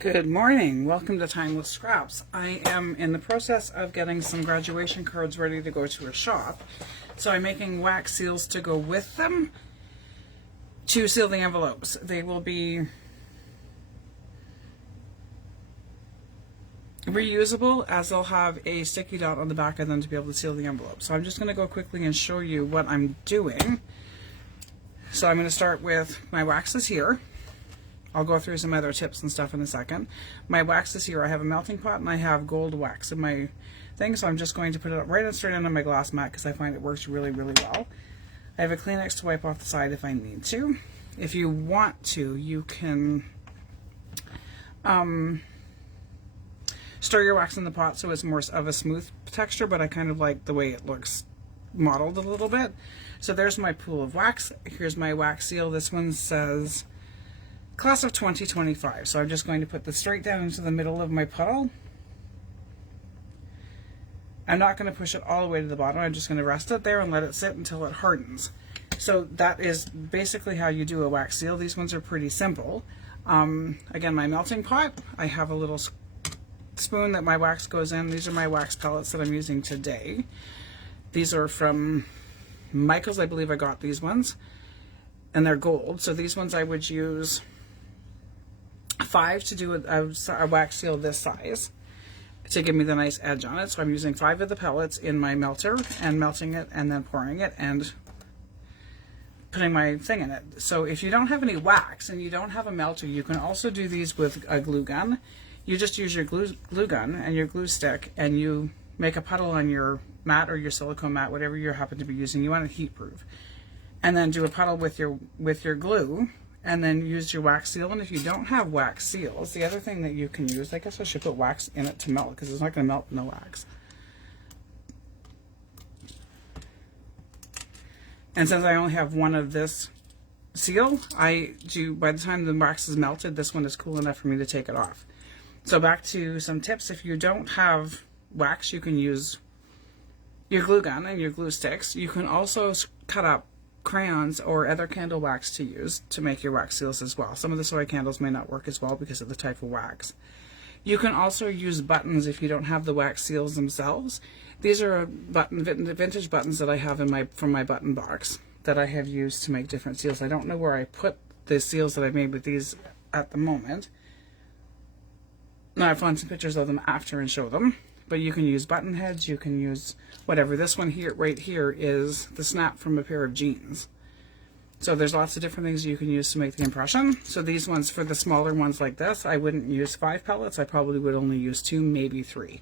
Good morning. Welcome to Timeless Scraps. I am in the process of getting some graduation cards ready to go to a shop. So I'm making wax seals to go with them to seal the envelopes. They will be reusable, as they'll have a sticky dot on the back of them to be able to seal the envelope. So I'm just going to go quickly and show you what I'm doing. So I'm going to start with my waxes here. I'll go through some other tips and stuff in a second. My wax is here. I have a melting pot and I have gold wax in my thing, so I'm just going to put it up right and straight onto my glass mat because I find it works really, really well. I have a Kleenex to wipe off the side if I need to. If you want to, you can stir your wax in the pot so it's more of a smooth texture, but I kind of like the way it looks modeled a little bit. So there's my pool of wax. Here's my wax seal. This one says Class of 2025. So I'm just going to put this straight down into the middle of my puddle. I'm not going to push it all the way to the bottom. I'm just going to rest it there and let it sit until it hardens. So that is basically how you do a wax seal. These ones are pretty simple. Again, my melting pot, I have a little spoon that my wax goes in. These are my wax pellets that I'm using today. These are from Michaels. I believe I got these ones. And they're gold. So these ones I would use 5 to do a wax seal this size to give me the nice edge on it. So I'm using 5 of the pellets in my melter and melting it and then pouring it and putting my thing in it. So if you don't have any wax and you don't have a melter, you can also do these with a glue gun. You just use your glue gun and your glue stick and you make a puddle on your mat or your silicone mat, whatever you happen to be using. You want it heat proof. And then do a puddle with your glue and then use your wax seal. And if you don't have wax seals, the other thing that you can use, I guess I should put wax in it to melt because it's not going to melt no wax. And since I only have one of this seal, by the time the wax is melted, this one is cool enough for me to take it off. So back to some tips. If you don't have wax, you can use your glue gun and your glue sticks. You can also cut up crayons or other candle wax to use to make your wax seals as well. Some of the soy candles may not work as well because of the type of wax. You can also use buttons if you don't have the wax seals themselves. These are vintage buttons that I have from my button box that I have used to make different seals. I don't know where I put the seals that I made with these at the moment. Now I'll find some pictures of them after and show them. But you can use button heads, you can use whatever. This one here, right here, is the snap from a pair of jeans. So there's lots of different things you can use to make the impression. So these ones, for the smaller ones like this, I wouldn't use 5 pellets. I probably would only use 2, maybe 3.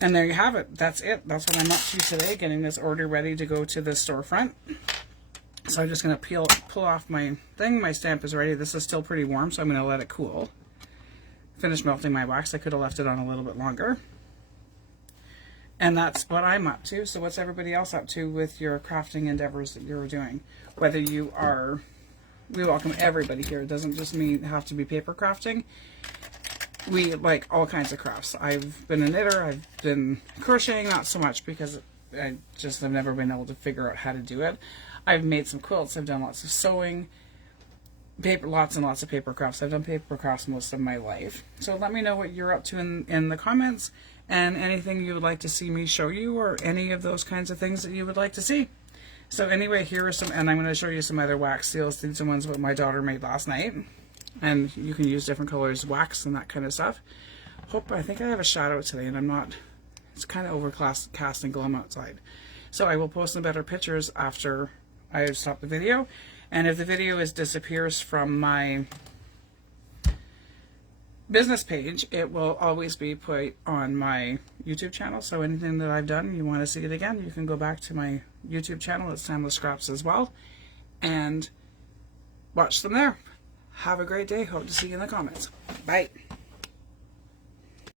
And there you have it. That's it. That's what I'm up to today, getting this order ready to go to the storefront. So I'm just going to pull off my thing. My stamp is ready. This is still pretty warm, so I'm going to let it cool. Finished melting my wax. I could have left it on a little bit longer. And that's what I'm up to. So what's everybody else up to with your crafting endeavors that you're doing? Whether you are, we welcome everybody here. It doesn't just have to be paper crafting. We like all kinds of crafts. I've been a knitter. I've been crocheting, not so much because I just have never been able to figure out how to do it. I've made some quilts. I've done lots of sewing. Lots and lots of paper crafts. I've done paper crafts most of my life. So let me know what you're up to in the comments and anything you would like to see me show you or any of those kinds of things that you would like to see. So anyway, here are some, and I'm going to show you some other wax seals. These are ones that my daughter made last night. And you can use different colors, wax and that kind of stuff. I think I have a shadow today and I'm not, it's kind of overcast and glum outside. So I will post some better pictures after I stop the video. And if the video disappears from my business page, it will always be put on my YouTube channel. So anything that I've done, you want to see it again, you can go back to my YouTube channel. It's Timeless Scraps as well. And watch them there. Have a great day. Hope to see you in the comments. Bye.